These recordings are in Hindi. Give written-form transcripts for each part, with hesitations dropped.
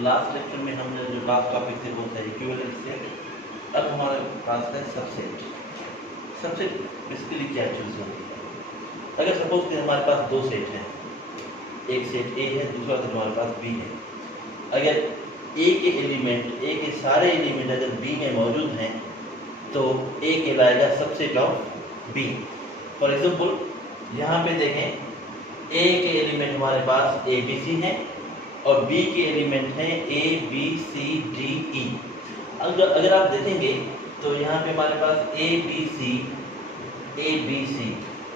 लास्ट लेक्चर में हमने जो लास्ट टॉपिक थे वो था इक्विवेलेंट सेट। अब हमारे पास है सबसेट। सबसेट बेसिकली क्या चीज़ होती है? अगर सपोज कि हमारे पास दो सेट हैं, एक सेट ए है, दूसरा सेट हमारे पास बी है। अगर ए के एलिमेंट, ए के सारे एलिमेंट अगर बी में मौजूद हैं तो ए कहलाएगा subset of B. For example यहाँ पे देखें, ए के एलिमेंट हमारे पास ए बी सी हैं और बी के एलिमेंट हैं A B C D E. अगर आप देखेंगे तो यहाँ पे हमारे पास ए बी सी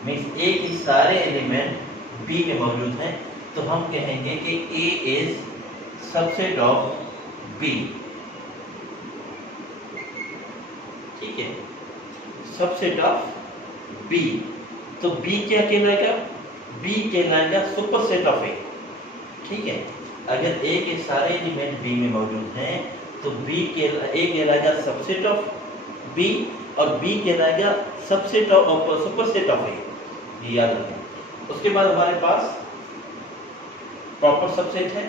मीन्स ए के सारे एलिमेंट बी में मौजूद हैं, तो हम कहेंगे कि ए इज सबसेट ऑफ बी। ठीक है, सबसेट ऑफ बी। तो बी क्या कहलाएगा? बी कहलाएगा सुपरसेट ऑफ ए। ठीक है, अगर ए के सारे एलिमेंट बी में मौजूद हैं तो बी के ए कहलाएगा सबसेट ऑफ बी और बी कहलाएगा सबसेट ऑफ सुपरसेट ऑफ ए। ये याद रखें। उसके बाद हमारे पास प्रॉपर सबसेट है।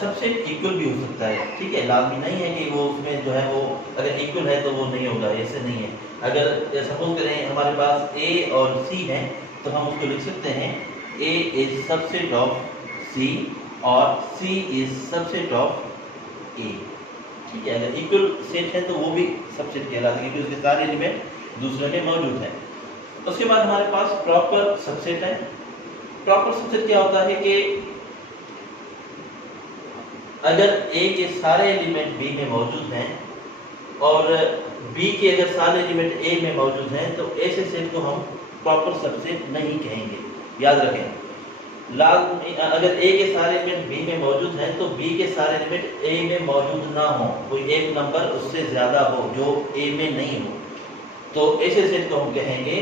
सबसेट इक्वल भी हो सकता है, ठीक है, लाजमी नहीं है कि वो उसमें जो है वो अगर इक्वल है तो वो नहीं होगा, ऐसे नहीं है। अगर सपोज करें हमारे पास ए और सी है तो हम उसको लिख सकते हैं ए इज सबसेट ऑफ सी और सी इज सबसेट ऑफ ए। ठीक है, अगर इक्वल सेट है तो वो भी सबसेट कहलाता है क्योंकि उसके सारे एलिमेंट दूसरे में मौजूद हैं। उसके बाद हमारे पास प्रॉपर सबसेट है। प्रॉपर सबसेट क्या होता है कि अगर ए के सारे एलिमेंट बी में मौजूद हैं और बी के अगर सारे एलिमेंट ए में मौजूद हैं तो ऐसे सेट को हम प्रॉपर सबसेट नहीं कहेंगे। याद रखें, अगर ए के सारे एलिमेंट बी में मौजूद हैं तो बी के सारे एलिमेंट ए में मौजूद ना हो, कोई एक नंबर उससे ज्यादा हो जो ए में नहीं हो, तो ऐसे सेट को हम कहेंगे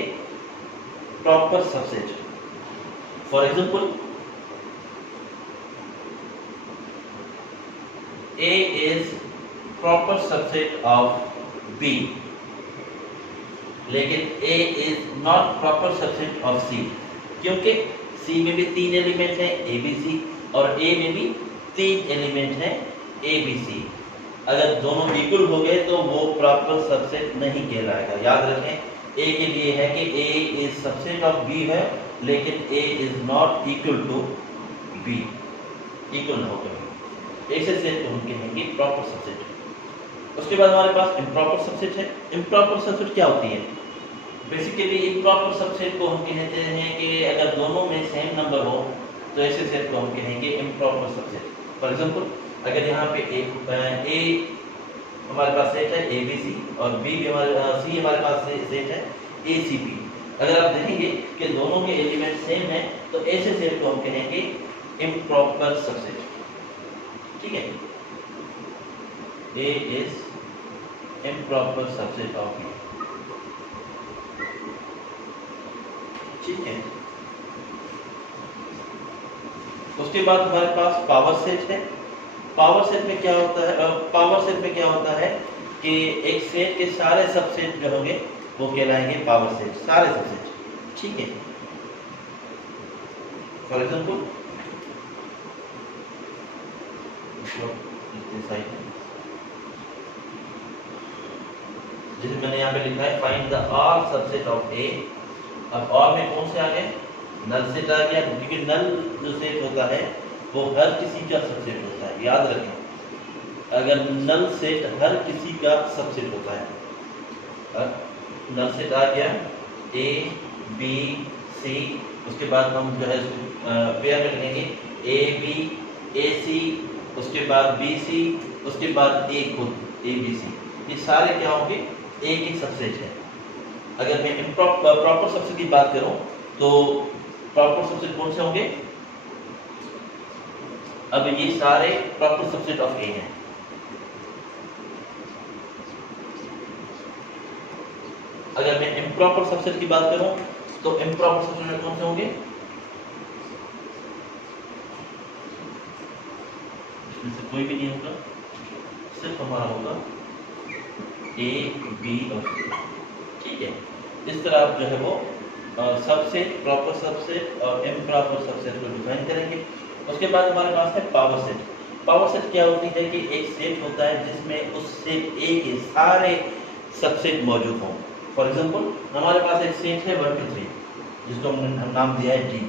proper subset. For example A is proper subset of B, लेकिन A is not proper subset of C, क्योंकि C में भी 3 एलिमेंट हैं A B C और A में भी 3 एलिमेंट हैं A B C। अगर दोनों इक्वल हो गए तो वो प्रॉपर सबसेट नहीं कहलाएगा। याद रखें, A के लिए है कि A is subset of B है लेकिन A is not equal to B, equal ना होकर ऐसे सेट को हम कहेंगे प्रॉपर सबसेट। उसके बाद हमारे पास इम्प्रॉपर सबसेट है। इम्प्रॉपर सबसेट क्या होती है? बेसिकली इम्प्रॉपर सबसेट को हम कहते हैं कि अगर दोनों में सेम नंबर हो तो ऐसे सेट को हम कहेंगे इम्प्रॉपर सबसेट। फॉर एग्जांपल अगर यहाँ पे ए हमारे पास सेट है ए बी सी और बी भी सी हमारे पास सेट है ए सी बी। अगर आप देखेंगे कि दोनों के एलिमेंट सेम हैं तो ऐसे सेट को हम कहेंगे इम्प्रॉपर सबसेट। ठीक है, A is improper subset of B। ठीक है, उसके बाद हमारे पास पावर सेट है। पावर सेट में क्या होता है? पावर सेट में क्या होता है कि एक सेट के सारे सबसेट जो होंगे वो कहलाएंगे पावर सेट, सारे सबसेट। ठीक है, फॉर एग्जांपल जैसे मैंने यहाँ पे लिखा है find the all subset of A. अब ऑल में कौन से आ गए? नल सेट आ गया, क्योंकि नल जो सेट होता है वो हर किसी का सबसेट होता है। याद रखें, अगर नल सेट हर किसी का सबसेट होता है। नल सेट आ गया ए बी सी, उसके बाद हम जो है पेयर में लिखेंगे ए बी ए सी, उसके बाद बी सी, उसके बाद ए खुद ए बी सी। ये सारे क्या होंगे? एक ही सबसेट है। अगर मैं प्रॉपर सबसेट की बात करूं तो प्रॉपर सबसेट कौन से होंगे? अब ये सारे प्रॉपर सबसेट ऑफ ए हैं। अगर मैं इम्प्रॉपर सबसेट की बात करूं तो इम्प्रॉपर सबसेट कौन से होंगे? इसमें से कोई भी नहीं होगा, सिर्फ हमारा होगा ए बी और सी। ठीक है, इस तरह आप जो है वो सबसेट, प्रॉपर सबसेट और इम्प्रॉपर सबसेट को डिफाइन करेंगे। उसके बाद हमारे पास है पावर सेट। पावर सेट क्या होती है कि एक सेट होता है जिसमें उस सेट ए के सारे सबसेट मौजूद हों। फॉर एग्जांपल हमारे पास एक सेट है 1 2 3 जिसको हम नाम दिया है डी।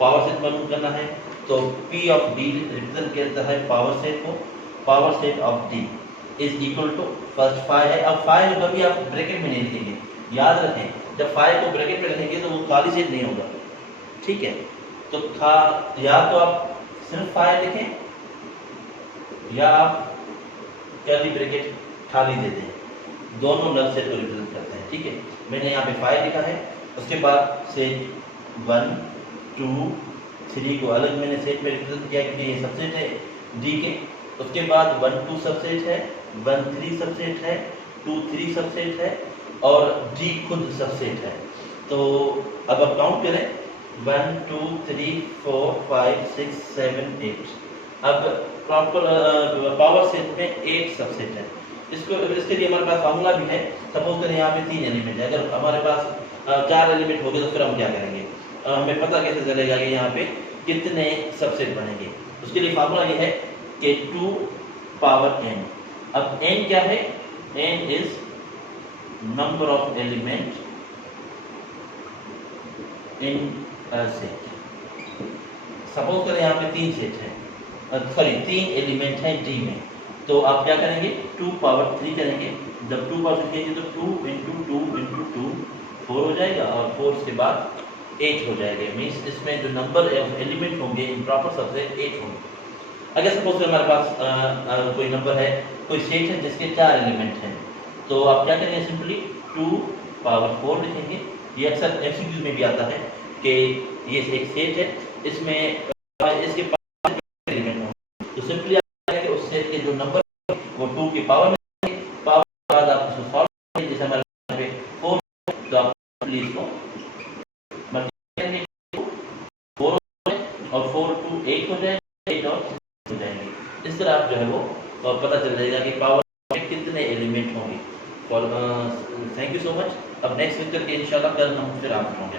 पावर सेट मालूम करना है तो P ऑफ D रिप्रेजेंट करता है पावर सेट को। Power set of D is equal to first five है। अब फाइव कभी आप ब्रैकेट में नहीं लिखेंगे, याद रखें जब फाइव को ब्रैकेट में लिखेंगे तो वो खाली सेट नहीं होगा, ठीक है। तो या तो आप सिर्फ फाइव लिखें या आप कर्ली ब्रैकेट खाली दे दें, दोनों नल सेट को रिप्रेजेंट करते हैं, ठीक है। मैंने यहाँ पे 5 लिखा है, उसके बाद सेट 1 2 3 को अलग मैंने सेट में रिप्रेजेंट किया क्योंकि ये सबसेट है डी के। उसके बाद 1 2 सबसेट है, 1 3 सबसेट है, 2 3 सबसेट है और डी खुद सबसेट है। तो अब आप काउंट करें 1 2 3 4 5 6 7 8। अब प्रॉपर पावर सेट में 8 सबसेट है। इसके लिए हमारे पास फार्मूला भी है। सपोज करें यहाँ पे 3 एलिमेंट है, अगर हमारे पास 4 एलिमेंट हो गए तो फिर हम क्या करेंगे, हमें पता कैसे चलेगा कि यहाँ पे कितने सबसेट बनेंगे। उसके लिए फार्मूला ये है कि 2 पावर n। अब n क्या है, n is number of element in set. Suppose करें यहाँ पे 3 सेट है, सॉरी 3 एलिमेंट है डी में, तो आप क्या करेंगे 2 पावर 3 करेंगे। जब 2 पावर 3 करेंगे तो 2 इंटू 2 इंटू 2 4 हो जाएगा और 4 के बाद 8 हो जाएगा। मीन्स इसमें जो नंबर एलिमेंट होंगे इन प्रॉपर सबसे 8 होंगे। अगर सपोज हमारे पास कोई नंबर है, कोई सेट है जिसके 4 एलिमेंट हैं, तो आप क्या करेंगे सिंपली 2 पावर 4 लिखेंगे। ये अक्सर एमसीक्यू में भी आता है कि ये एक सेट है, इसमें इसके पास एलिमेंट होंगे, तो सिंपली उस सेट के जो नंबर वो 2 की पावर में, पावर के बाद आप उसको सॉल्व करेंगे। जैसे हमारे यहाँ पे 4 तो आप प्लीज को मल्टीप्लाई करेंगे 4 और 4 2 8 हो जाएगा, 8 और 6 हो जाएंगे। इस तरह आप जो है वो पता चल जाएगा कि पावर में कितने एलिमेंट होंगे। Thank you so much. अब नेक्स्ट लेक्चर के इंशाल्लाह कल हम फिर आपको होंगे।